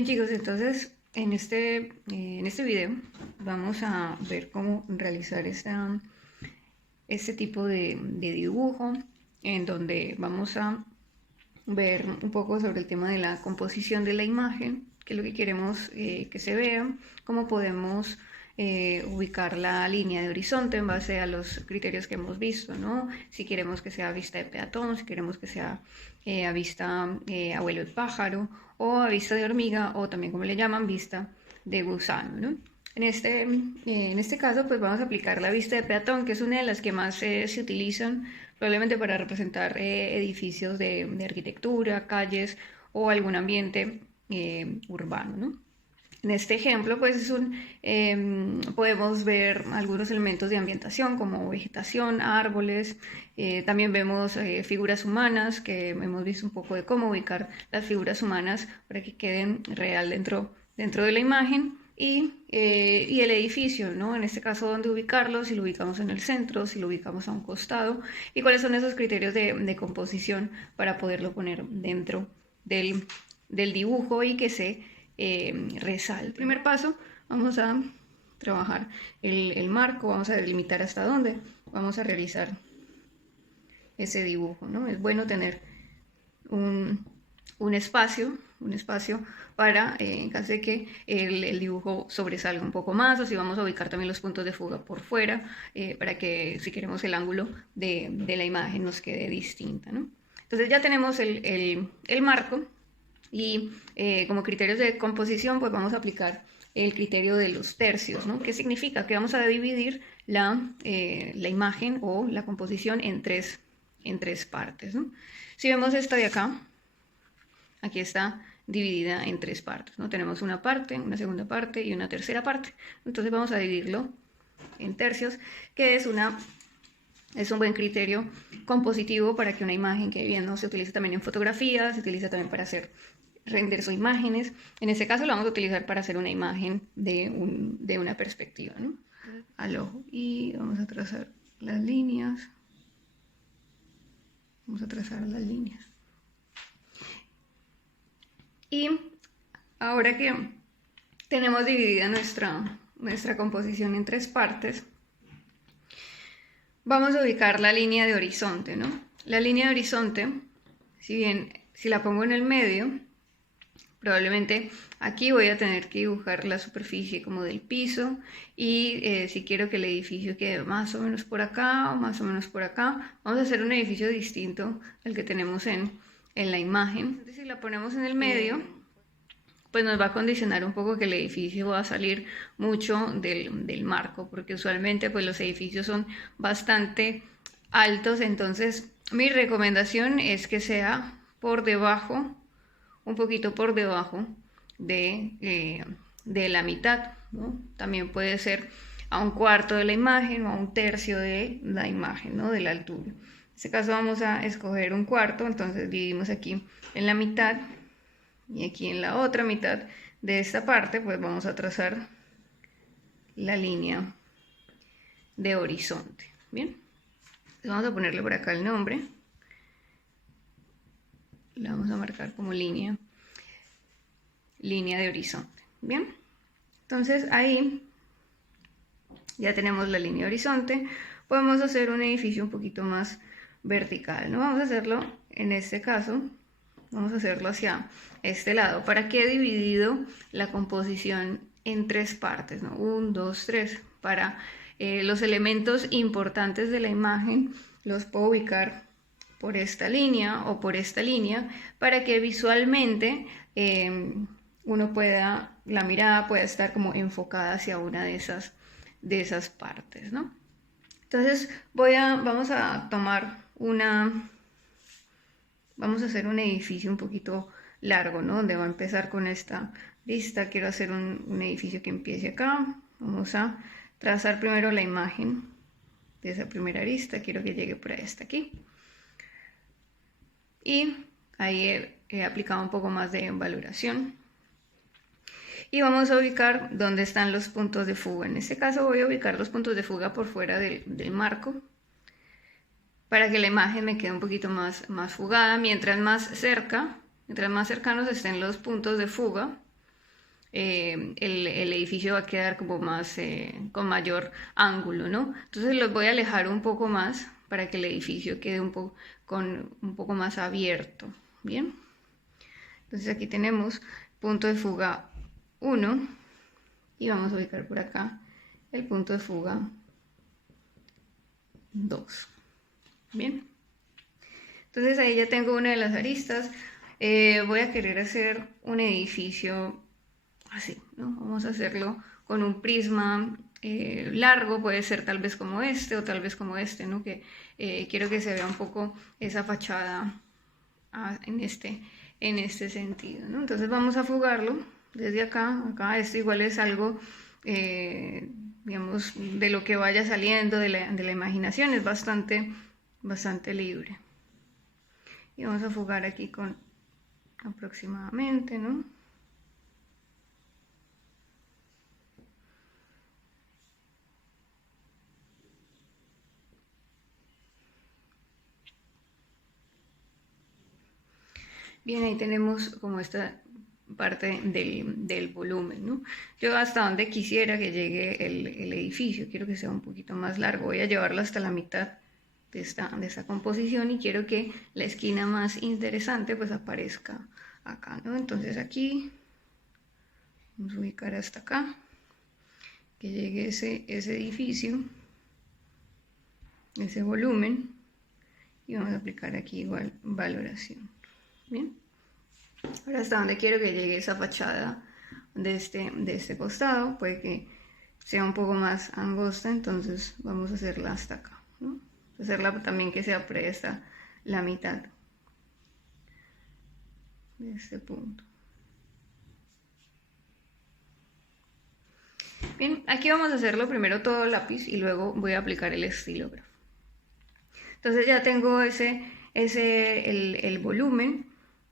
Bien chicos, entonces en este video vamos a ver cómo realizar este tipo de dibujo, en donde vamos a ver un poco sobre el tema de la composición de la imagen, qué es lo que queremos que se vea, cómo podemos ubicar la línea de horizonte en base a los criterios que hemos visto, ¿no? Si queremos que sea a vista de peatón, si queremos que sea a vista abuelo de pájaro, o a vista de hormiga, o también como le llaman, vista de gusano, ¿no? En este caso, pues vamos a aplicar la vista de peatón, que es una de las que más se utilizan, probablemente para representar edificios de arquitectura, calles o algún ambiente urbano, ¿no? En este ejemplo, pues podemos ver algunos elementos de ambientación como vegetación, árboles, también vemos figuras humanas, que hemos visto un poco de cómo ubicar las figuras humanas para que queden real dentro de la imagen. Y el edificio, ¿no? En este caso, dónde ubicarlo, si lo ubicamos en el centro, si lo ubicamos a un costado, y cuáles son esos criterios de composición para poderlo poner dentro del dibujo y que se resalte. El primer paso, vamos a trabajar el marco, vamos a delimitar hasta dónde vamos a realizar ese dibujo, ¿no? Es bueno tener un espacio para, en caso de que el dibujo sobresalga un poco más, o si vamos a ubicar también los puntos de fuga por fuera, para que si queremos el ángulo de la imagen nos quede distinta, ¿no? Entonces ya tenemos el marco y como criterios de composición pues vamos a aplicar el criterio de los tercios, ¿no? ¿Qué significa? Que vamos a dividir la imagen o la composición en tres partes, ¿no? Si vemos esta de acá, aquí está dividida en tres partes, ¿no? Tenemos una parte, una segunda parte y una tercera parte. Entonces vamos a dividirlo en tercios, que es un buen criterio compositivo para que una imagen quede bien, ¿no? Se utiliza también en fotografía, se utiliza también para hacer renders o imágenes. En este caso lo vamos a utilizar para hacer una imagen de una perspectiva, ¿no? Al ojo. Y vamos a trazar las líneas. Vamos a trazar las líneas. Y ahora que tenemos dividida nuestra composición en tres partes, vamos a ubicar la línea de horizonte, ¿no? La línea de horizonte, si la pongo en el medio, probablemente aquí voy a tener que dibujar la superficie como del piso y si quiero que el edificio quede más o menos por acá o más o menos por acá, vamos a hacer un edificio distinto al que tenemos en la imagen. Entonces, si la ponemos en el medio, pues nos va a condicionar un poco que el edificio va a salir mucho del marco, porque usualmente pues los edificios son bastante altos, entonces mi recomendación es que sea por debajo, un poquito por debajo de la mitad, ¿no? También puede ser a un cuarto de la imagen o a un tercio de la imagen, ¿no? De la altura. En este caso vamos a escoger un cuarto, entonces dividimos aquí en la mitad y aquí en la otra mitad de esta parte pues vamos a trazar la línea de horizonte. Bien, entonces vamos a ponerle por acá el nombre, la vamos a marcar como línea de horizonte. Bien, entonces ahí ya tenemos la línea de horizonte. Podemos hacer un edificio un poquito más vertical, ¿no? Vamos a hacerlo en este caso, vamos a hacerlo hacia este lado. ¿Para qué he dividido la composición en tres partes, ¿no? 1, 2, 3. Para los elementos importantes de la imagen los puedo ubicar por esta línea o por esta línea para que visualmente la mirada pueda estar como enfocada hacia una de esas partes, ¿no? Entonces vamos a hacer un edificio un poquito largo, ¿no? Donde va a empezar con esta vista. Quiero hacer un edificio que empiece acá. Vamos a trazar primero la imagen de esa primera arista. Quiero que llegue por ahí hasta aquí. Y ahí he aplicado un poco más de valoración. Y vamos a ubicar dónde están los puntos de fuga. En este caso voy a ubicar los puntos de fuga por fuera del marco, para que la imagen me quede un poquito más fugada. Mientras más cercanos estén los puntos de fuga, el edificio va a quedar como más, con mayor ángulo, ¿no? Entonces los voy a alejar un poco más para que el edificio quede un poco más abierto, ¿bien? Entonces aquí tenemos punto de fuga 1 y vamos a ubicar por acá el punto de fuga 2. Bien, entonces ahí ya tengo una de las aristas. Voy a querer hacer un edificio así, ¿no? Vamos a hacerlo con un prisma largo, puede ser tal vez como este o tal vez como este, ¿no? Que quiero que se vea un poco esa fachada en este sentido, ¿no? Entonces vamos a fugarlo desde acá. Esto igual es algo, digamos, de lo que vaya saliendo de la imaginación, es bastante libre. Y vamos a fugar aquí con aproximadamente, ¿no? Bien, ahí tenemos como esta parte del volumen, ¿no? Yo hasta donde quisiera que llegue el edificio, quiero que sea un poquito más largo, voy a llevarlo hasta la mitad de esta composición y quiero que la esquina más interesante pues aparezca acá, ¿no? Entonces aquí vamos a ubicar hasta acá, que llegue ese edificio, ese volumen, y vamos a aplicar aquí igual valoración. Bien, ahora hasta donde quiero que llegue esa fachada de este costado, puede que sea un poco más angosta, entonces vamos a hacerla hasta acá, ¿no? Hacerla también que sea presta la mitad de este punto. Bien, aquí vamos a hacerlo primero todo lápiz y luego voy a aplicar el estilógrafo. Entonces ya tengo el volumen.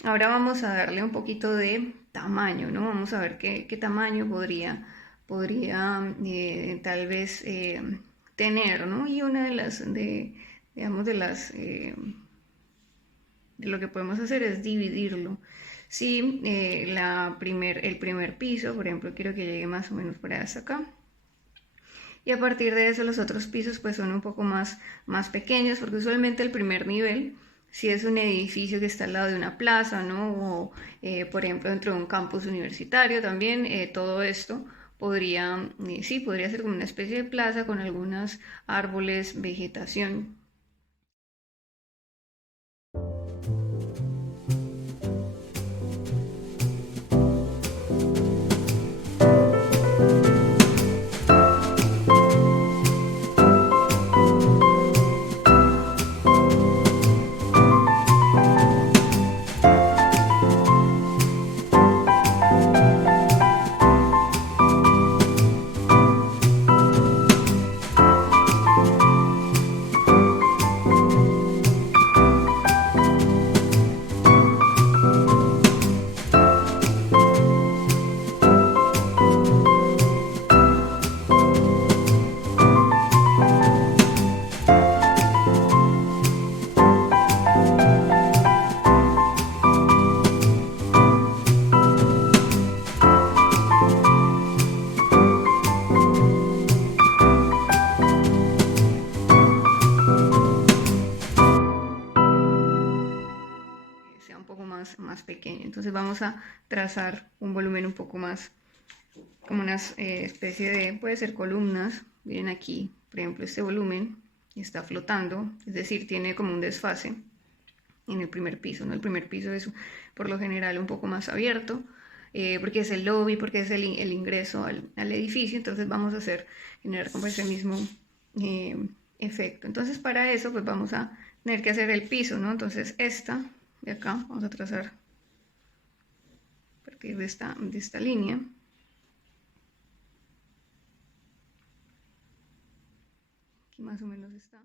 Ahora vamos a darle un poquito de tamaño, ¿no? Vamos a ver qué tamaño podría tal vez tener, ¿no? Y una digamos, de lo que podemos hacer es dividirlo. Si el primer piso, por ejemplo, quiero que llegue más o menos por hasta acá, y a partir de eso los otros pisos pues son un poco más pequeños, porque usualmente el primer nivel, si es un edificio que está al lado de una plaza, ¿no? O por ejemplo dentro de un campus universitario también, todo esto podría ser como una especie de plaza con algunos árboles, vegetación. Sea un poco más pequeño. Entonces vamos a trazar un volumen un poco más, como una especie de, puede ser columnas. Miren aquí, por ejemplo, este volumen está flotando, es decir, tiene como un desfase en el primer piso, ¿no? El primer piso es por lo general un poco más abierto, porque es el lobby, porque es el ingreso al edificio, entonces vamos a generar como ese mismo efecto. Entonces para eso pues vamos a tener que hacer el piso, ¿no? Entonces esta de acá, vamos a trazar a partir de esta línea. Aquí más o menos está.